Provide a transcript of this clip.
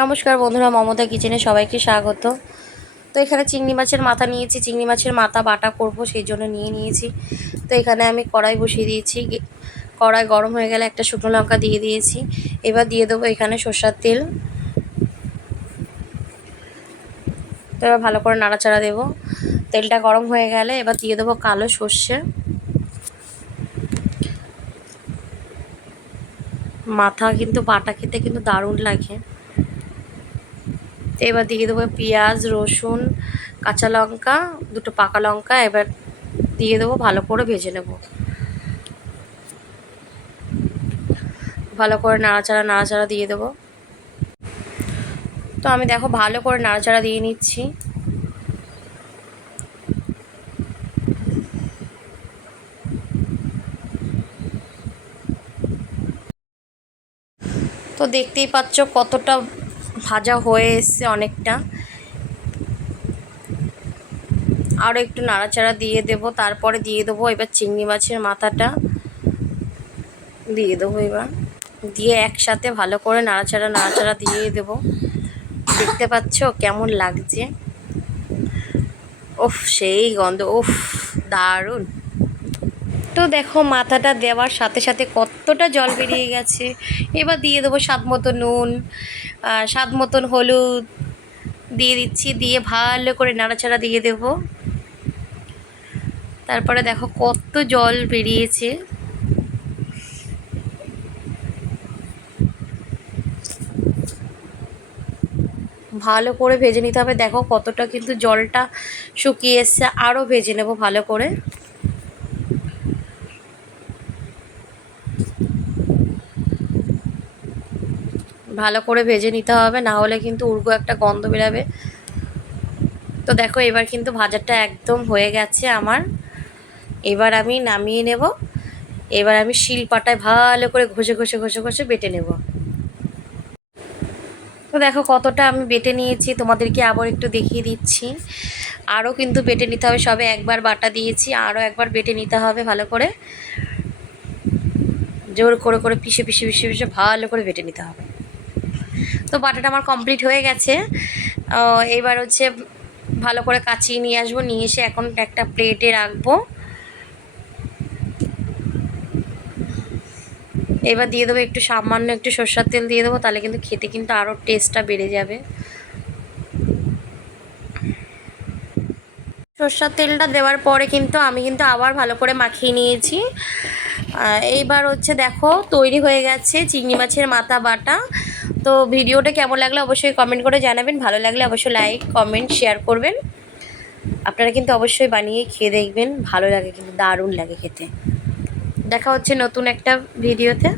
নমস্কার বন্ধুরা, মমতা কিচেনে সবাইকে স্বাগত। তো এখানে চিংড়ি মাছের মাথা নিয়েছি, চিংড়ি মাছের মাথা বাটা করব সেই জন্য নিয়েছি। তো এখানে আমি কড়াই বসিয়ে দিয়েছি, কড়াই গরম হয়ে গেলে একটা শুকনো লঙ্কা দিয়ে দিয়েছি। এবার দিয়ে দেবো এখানে সরষের তেল। তো এবার ভালো করে নাড়াচাড়া দেবো। তেলটা গরম হয়ে গেলে এবার দিয়ে দেবো কালো সর্ষে। মাথা কিন্তু বাটা খেতে কিন্তু দারুণ লাগে। এবার দিয়ে দেবো পেঁয়াজ, রসুন, কাঁচা লঙ্কা, দুটো পাকা লঙ্কা। এবার দিয়ে দেবো, ভালো করে ভেজে নেব। ভালো করে নাড়াচাড়া দিয়ে দেবো। তো আমি দেখো ভালো করে নাড়াচাড়া দিয়ে নিচ্ছি। তো দেখতেই পাচ্ছ কতটা ভাজা হয়ে এসছে অনেকটা। আরও একটু নাড়াচাড়া দিয়ে দেবো, তারপরে দিয়ে দেবো এবার চিংড়ি মাছের মাথাটা দিয়ে দেবো। এবার দিয়ে একসাথে ভালো করে নাড়াচাড়া দিয়ে দেবো। দেখতে পাচ্ছ কেমন লাগছে? উফ, সেই গন্ধ, উফ দারুণ। তো দেখো মাথাটা দেওয়ার সাথে সাথে কতটা জল বেরিয়ে গেছে। এবার দিয়ে দেবো স্বাদ মতো নুন, স্বাদ মতন হলুদ দিয়ে দিচ্ছি। দিয়ে ভালো করে নাড়াচাড়া দিয়ে দেব। তারপরে দেখো কত জল বেরিয়েছে। ভালো করে ভেজে নিতে হবে। দেখো কতটা কিন্তু জলটা শুকিয়ে এসছে। আরও ভেজে নেব ভালো করে। ভালো করে ভেজে নিতে হবে, না হলে কিন্তু উর্গো একটা গন্ধ বেরাবে। তো দেখো এবার কিন্তু ভাজাটা একদম হয়ে গেছে আমার। এবার আমি নামিয়ে নেব। এবার আমি শিলপাটায় ভালো করে ঘষে বেটে নেব। তো দেখো কতটা আমি বেটে নিয়েছি, তোমাদেরকে আবার একটু দেখিয়ে দিচ্ছি। আরও কিন্তু বেটে নিতে হবে, সবে একবার বাটা দিয়েছি, আরও একবার বেটে নিতে হবে ভালো করে। জোর করে পিষে ভালো করে বেটে নিতে হবে। তো বাটাটা আমার কমপ্লিট হয়ে গেছে। এবার হচ্ছে ভালো করে কাচিয়ে নিয়ে আসবো, নিয়ে এসে এখন একটা প্লেটে রাখবো। এবার দিয়ে দেবো একটু সামান্য একটু সরষের তেল দিয়ে দেবো, তাহলে কিন্তু খেতে কিন্তু আরও টেস্টটা বেড়ে যাবে। সরষের তেলটা দেওয়ার পরে কিন্তু আমি আবার ভালো করে মাখিয়ে নিয়েছি। এইবার হচ্ছে দেখো তৈরি হয়ে গেছে চিংড়ি মাছের মাথা বাটা। তো ভিডিওটা কেমন লাগলো অবশ্যই কমেন্ট করে জানাবেন। ভালো লাগলে অবশ্যই লাইক, কমেন্ট, শেয়ার করবেন। আপনারা কিন্তু অবশ্যই বানিয়ে খেয়ে দেখবেন, ভালো লাগে কিন্তু, দারুণ লাগে খেতে। দেখা হচ্ছে নতুন একটা ভিডিওতে।